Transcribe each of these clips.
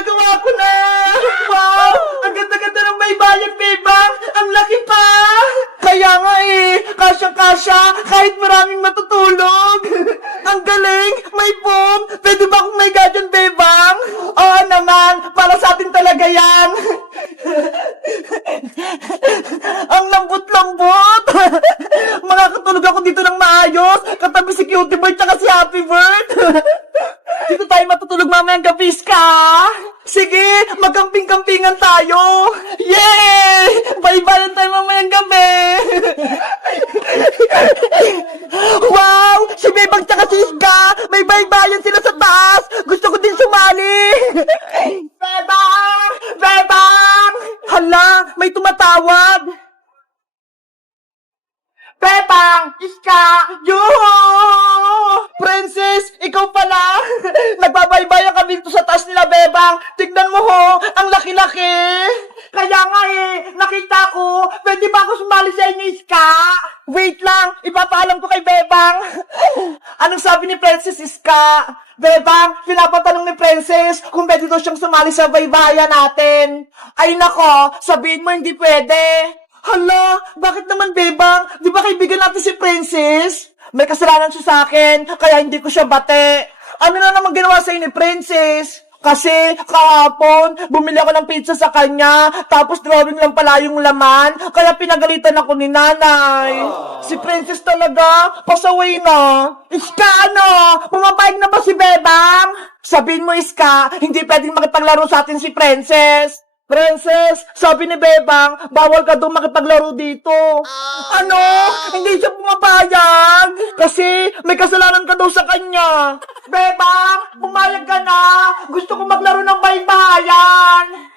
Nagawa ko na! Wow! Ang ganda-ganda ng baybayin, Bebang! Ang laki pa! Kaya nga kasyang-kasya kahit maraming matutulog! Ang galing! May boom! Pwede ba akong may gadyan, Bebang? Oo naman! Para sa atin talaga yan! Ang lambot-lambot! Makakatulog ako dito ng maayos! Katabi si Cutie Bird tsaka si Happy Bird! Dito tayo matutulog mamayang gabi, Ska! Sige, magkamping-kampingan tayo! Yay! Bye-bye tayo mamayang gabi! Wow! Si Bebang tsaka si Ska! May bye-bye sila sa taas! Gusto ko din sumali! Bebang! Bebang! Hala! May tumatawag! Bebang! Iska! Yuhu! Princess! Ikaw pala! Nagbabaybayan kami dito sa taas nila, Bebang! Tignan mo ho! Ang laki-laki! Kaya nga nakita ko! Pwede ba ako sumali sa inyo, Iska? Wait lang! Ipapaalam ko kay Bebang! Anong sabi ni Princess Iska? Bebang, pinapatanong ni Princess kung pwede daw siyang sumali sa baybayan natin. Ay nako, sabihin mo hindi pwede. Hala, bakit naman, Bebang? Di ba kaibigan natin si Princess? May kasalanan siya sa akin, kaya hindi ko siya bate. Ano na naman ginawa sa'yo ni Princess? Kasi, kahapon, bumili ako ng pizza sa kanya, tapos drawing lang pala yung laman, kaya pinagalitan ako ni nanay. Si Princess talaga, pasaway na. Iska, ano? Pumapayag na ba si Bebang? Sabihin mo, Iska, hindi pwedeng makipaglaro sa atin si Princess. Princess, sabi ni Bebang, bawal ka daw makipaglaro dito. Ano? Hindi siya pumapayag? Kasi may kasalanan ka daw sa kanya. Bebang, pumayag ka na. Gusto ko maglaro ng baybayan.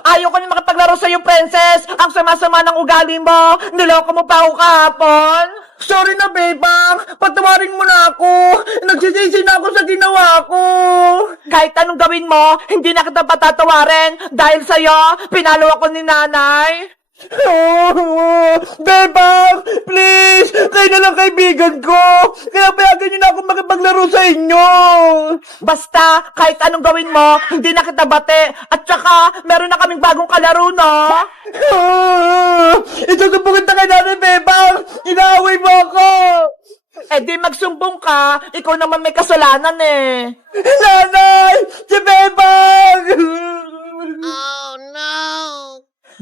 Ayaw ko na makipaglaro sa'yo, Princess. Ang sama-sama ng ugali mo. Niloko mo pa ako kahapon. Sorry na, Bebang. Patawarin mo na ako. Nagsisisi na ako sa ginawa ko. Kahit anong gawin mo, hindi na kita patatawarin. Dahil sa'yo, pinalo ako ni nanay. Bebang, please, kayo na lang kaibigan ko. Kaya payagan niyo na ako makipaglaro sa inyo. Basta, kahit anong gawin mo, hindi na kita bate. At saka, meron na kaming bagong kalaro, no? Isusumbungin na kay nanay, Bebang. Inaaway mo ako. Eh di magsumbong ka, ikaw naman may kasalanan eh. Nanay, si Bebang! Oh no!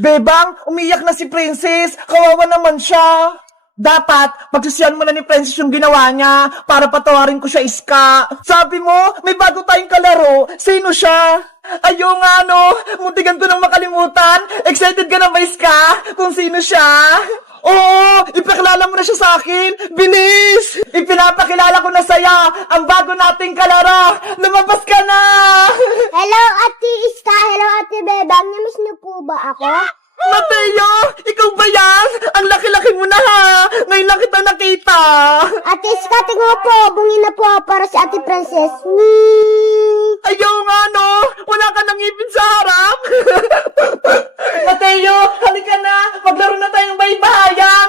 Bebang, umiyak na si Princess. Kawawa naman siya. Dapat, pagsisiyan mo na ni Princess yung ginawa niya para patawarin ko siya, Iska. Sabi mo, may bago tayong kalaro. Sino siya? Ayaw nga, no? Muntikan ko nang makalimutan. Excited ka na ba, Iska? Kung sino siya? Oo, ipakilala mo na siya sa akin. Bilis! Ipinapakilala ko na saya ang bago nating kalaro. Lumabas ka na! Hello, Ate Iska. Hello, Ate Bebang. Namiss niyo po ba ako? Mateo! Ikaw ba yan? Ang laki-laki mo na ha! Ngayon lang kita nakita! Ate Iska, tingnan mo po. Bungin na po ako para si Ate Princess. Ayaw nga no! Wala ka nang ngipin sa harap! Mateo! Halika na! Maglaro na tayong baybayan!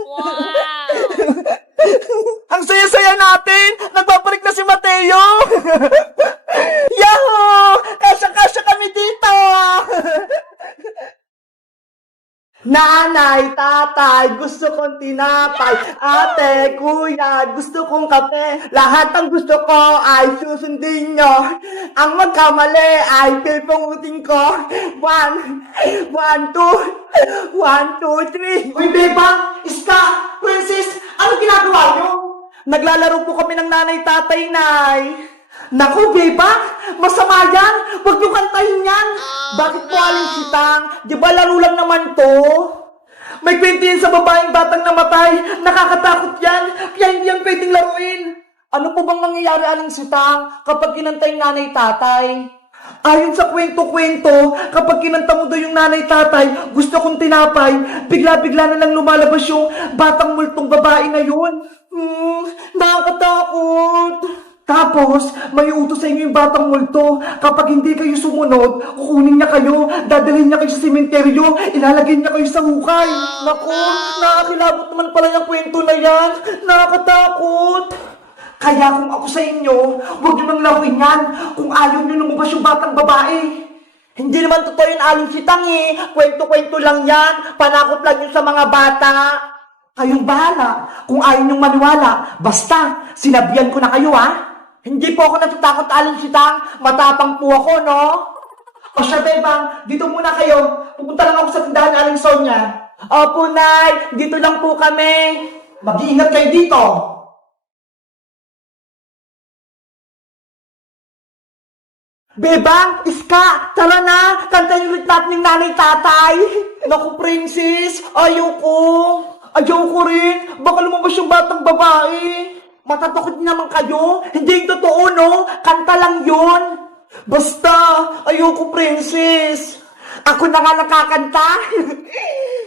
Wow! Ang saya-saya natin! Nagpaparik na si Mateo! Yahoo! Kasya-kasya kami dito! Nanay, tatay, gusto kong tinapay. Ate, kuya, gusto kong kape. Lahat ng gusto ko ay susundin nyo. Ang magkamali ay pilpungutin ko. 1, 2, 3. Uy, Bebang, Iska, Princess, ano ginagawa nyo? Naglalaro po kami ng nanay-tatay, nay. Naku, Bebang, masama yan. Huwag niyo kantahin yan. Bakit po aling sitang? Di ba laro lang naman to? May kwento yan sa babaeng batang namatay. Nakakatakot yan. Kaya hindi yan pwedeng laruin. Ano po bang mangyayari aling sitang kapag kinantay nanay-tatay? Ayon sa kwento-kwento, kapag kinanta mo daw yung nanay-tatay, gusto kong tinapay, bigla-bigla na lang lumalabas yung batang multong babae na yun. Nakakatakot. Tapos, may utos sa inyo yung batang multo. Kapag hindi kayo sumunod, kukunin niya kayo, dadalhin niya kayo sa sementeryo, ilalagay niya kayo sa hukay. Naku, nakakilabot naman pala yung kwento na yan. Nakakatakot. Kaya kung ako sa inyo, huwag nyo nang laruin yan kung ayaw nyo lumabas yung batang babae. Hindi naman totoo yun, Aling Sitang eh. Kwento-kwento lang yan. Panakot lang yun sa mga bata. Kayong bahala kung ayaw nyong maniwala. Basta, sinabihan ko na kayo ha. Hindi po ako natatakot, Aling Sitang. Matapang po ako, no? O siya, Bebang, dito muna kayo. Pupunta lang ako sa tindahan, Aling Sonia. Opo, Nay. Dito lang po kami. Mag-iingat kayo dito. Bebang, Iska, tara na. Kantayin ulit natin yung nanay-tatay. Naku, Princess, ayoko. Ayoko rin. Baka lumabas yung batang babae. Matatakot naman kayo. Hindi yung totoo, no? Kanta lang yun. Basta, ayoko, Princess. Ako na nga nakakanta.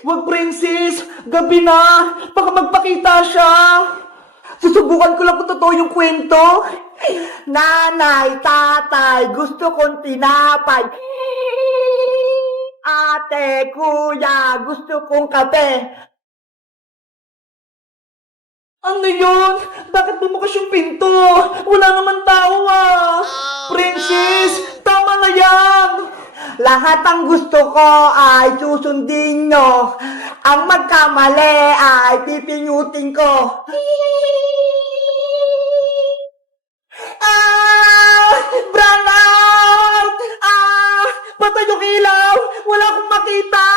Wag, Princess. Gabi na. Baka magpakita siya. Susubukan ko lang kung totoo yung kwento. Nanay, tatay, gusto kong tinapay. Ate, kuya, gusto kong kape. Ano yun? Bakit bumukas yung pinto? Wala naman tao ah. Princess, tama na yan. Lahat ang gusto ko ay susundin nyo. Ang magkamali ay pipingutin ko. Brownout! Patay yung ilaw! Wala akong makita!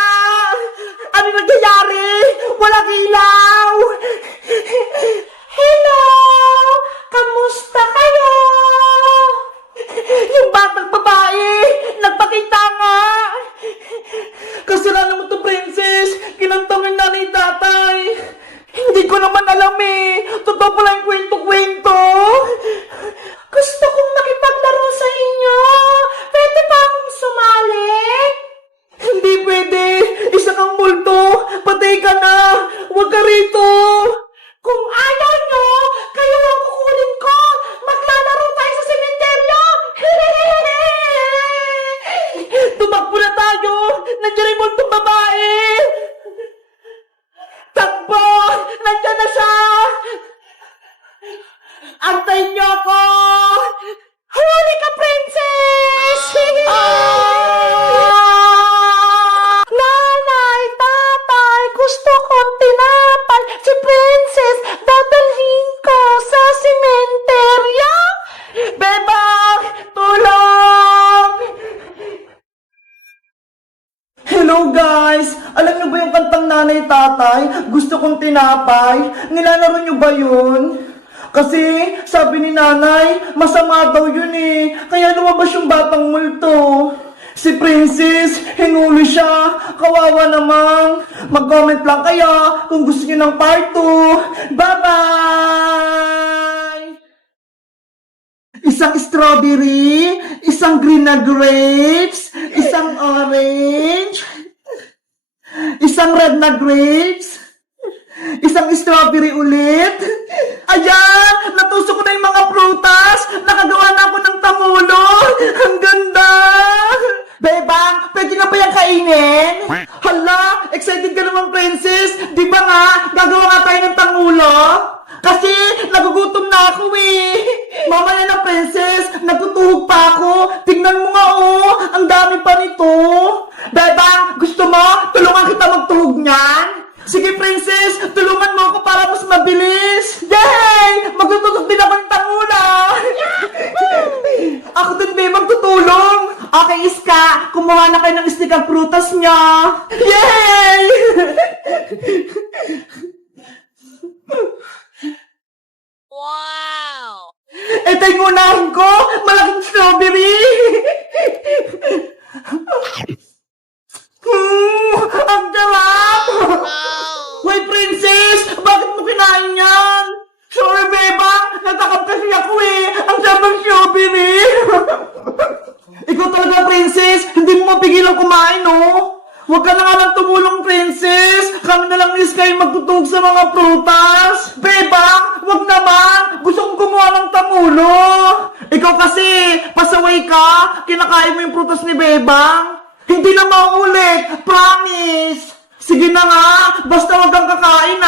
Ano nangyayari? Walang ilaw! Hello! Kamusta kayo? Yung batang babae! Nagpakita nga! Kasalanan mo to, Princess! Kinantawin nanay tatay! Hindi ko naman alam eh! Totoo pala yung kwento-kwento! Gusto kong makipaglaro sa inyo! Pwede ba akong sumali? Hindi pwede! Isa kang multo! Patay ka na! Huwag ka rito! Kung ayaw nyo, kayo ang kukunin ko! Maglalaro tayo sa sementeryo! Tumakbo na tayo! Nandiyan yung multong babae! Takbo! Nandiyan na siya! Antayin niyo ako! Huli ka, Princess! Nanay, tatay, gusto kong tinapay. Si Princess, dadalhin ko sa sementeryo. Bebang, tulong! Hello guys! Alam niyo ba yung kantang nanay tatay? Gusto kong tinapay. Nilalaro niyo ba yun? Kasi sabi ni nanay, masama daw yun eh. Kaya lumabas yung batang multo. Si Princess, hinuli siya. Kawawa naman. Mag-comment lang kaya kung gusto niyo ng part 2. Bye-bye! Isang strawberry, isang green na grapes, isang orange, isang red na grapes, isang strawberry ulit. Ayan! Natusok ko na yung mga prutas! Nakagawa na ako ng tamulo! Ang ganda! Bebang, pwede na ba yung kainin? Hala! Excited ka naman, Princess! Di ba nga, gagawa nga tayo ng tangulo? Kasi, nagugutom na ako eh! Mamaya na, Princess! Nagtutuhog pa ako! Tingnan mo nga oh! Ang dami pa nito! Bebang, gusto mo? Tulungan kita magtuhog niyan? Sige, Princess! Tulungan mo ako para mas mabilis! Yay! Magtututok din ako ng tangula! Ako din, babe, magtutulong! Okay, Iska! Kumuha na kayo ng stick ang prutas niya! Yay! Wow! Ito yung unahin ko! Malaking strawberry! Ang sarap! Wait, Princess! Bakit mo kinain yan? Sorry, Beba! Natakap kasi ako eh! Ang sarap ng strawberry! Ikaw talaga, Princess! Hindi mo mapigilan kumain, oh! Huwag ka na nga lang tumulong, Princess! Kami na lang ni Sky magtutug sa mga prutas! Beba! Huwag naman! Gusto kong gumawa ng tamulo! Ikaw kasi! Pasaway ka! Kinakain mo yung prutas ni Bebang! Hindi na maulit! Promise! Sige na nga, basta wag kang kakain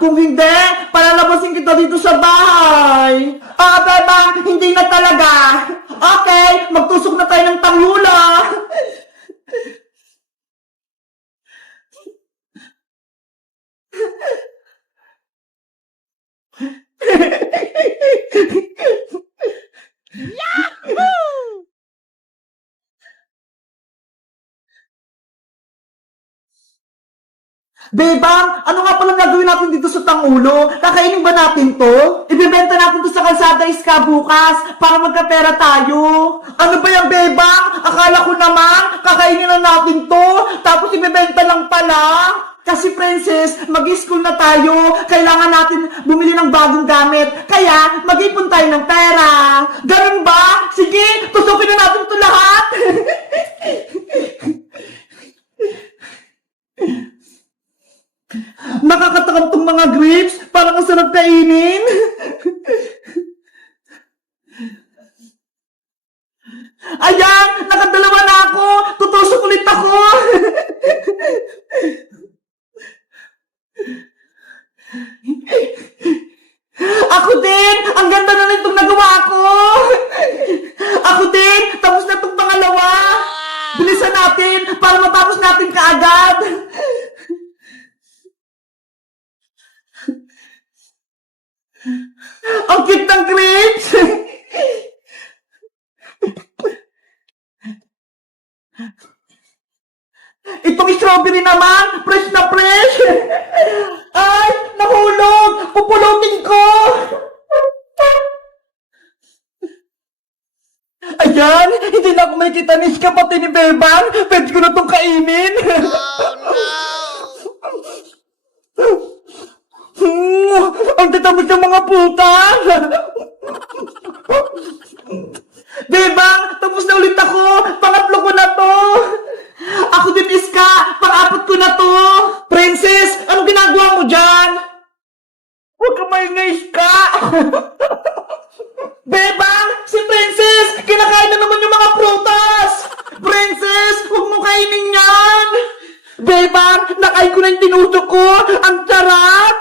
kung hindi, palalabasin kita dito sa bahay. Bebang, hindi na talaga. Okay, magtusok na tayo ng tanghula. Bebang, ano nga palang gagawin natin dito sa Tangulo? Kakainin ba natin to? Ibebenta natin to sa kalsada Iska bukas para magkapera tayo. Ano ba yan, Bebang? Akala ko naman, kakainin na natin to, tapos ibebenta lang pala. Kasi Princess, mag-school na tayo. Kailangan natin bumili ng bagong gamit. Kaya, mag-ipon tayo ng pera. Ganun ba? Sige, tusukin na natin to lahat. Nakakatakam tong mga grapes. Parang ang sarap kainin. Ayan! Nakadalawa na ako! Tutusok ulit ako! Ako din! Ang ganda na nitong nagawa ko! Ako din! Tapos na itong pangalawa! Bilisan natin para matapos natin kaagad! Ang cute ng grapes! Itong strawberry naman, fresh na fresh! Ay, nahulog! Pupulutin ko! Ayan, hindi na ako makikita ni Iska pati ni Bebang. Pwede ko na itong kainin. Ang tatamis ng mga putas! Bebang, tapos na ulit ako! Pangatlo ko na to! Ako din, Iska! Pang-apat ko na to! Princess, anong ginagawa mo dyan? Huwag ka maingay, Iska! Bebang, si Princess! Kinakain na naman yung mga prutas! Princess, huwag mo kainin yan! Bebang, nakain ko na yung tinusok ko! Ang sarap!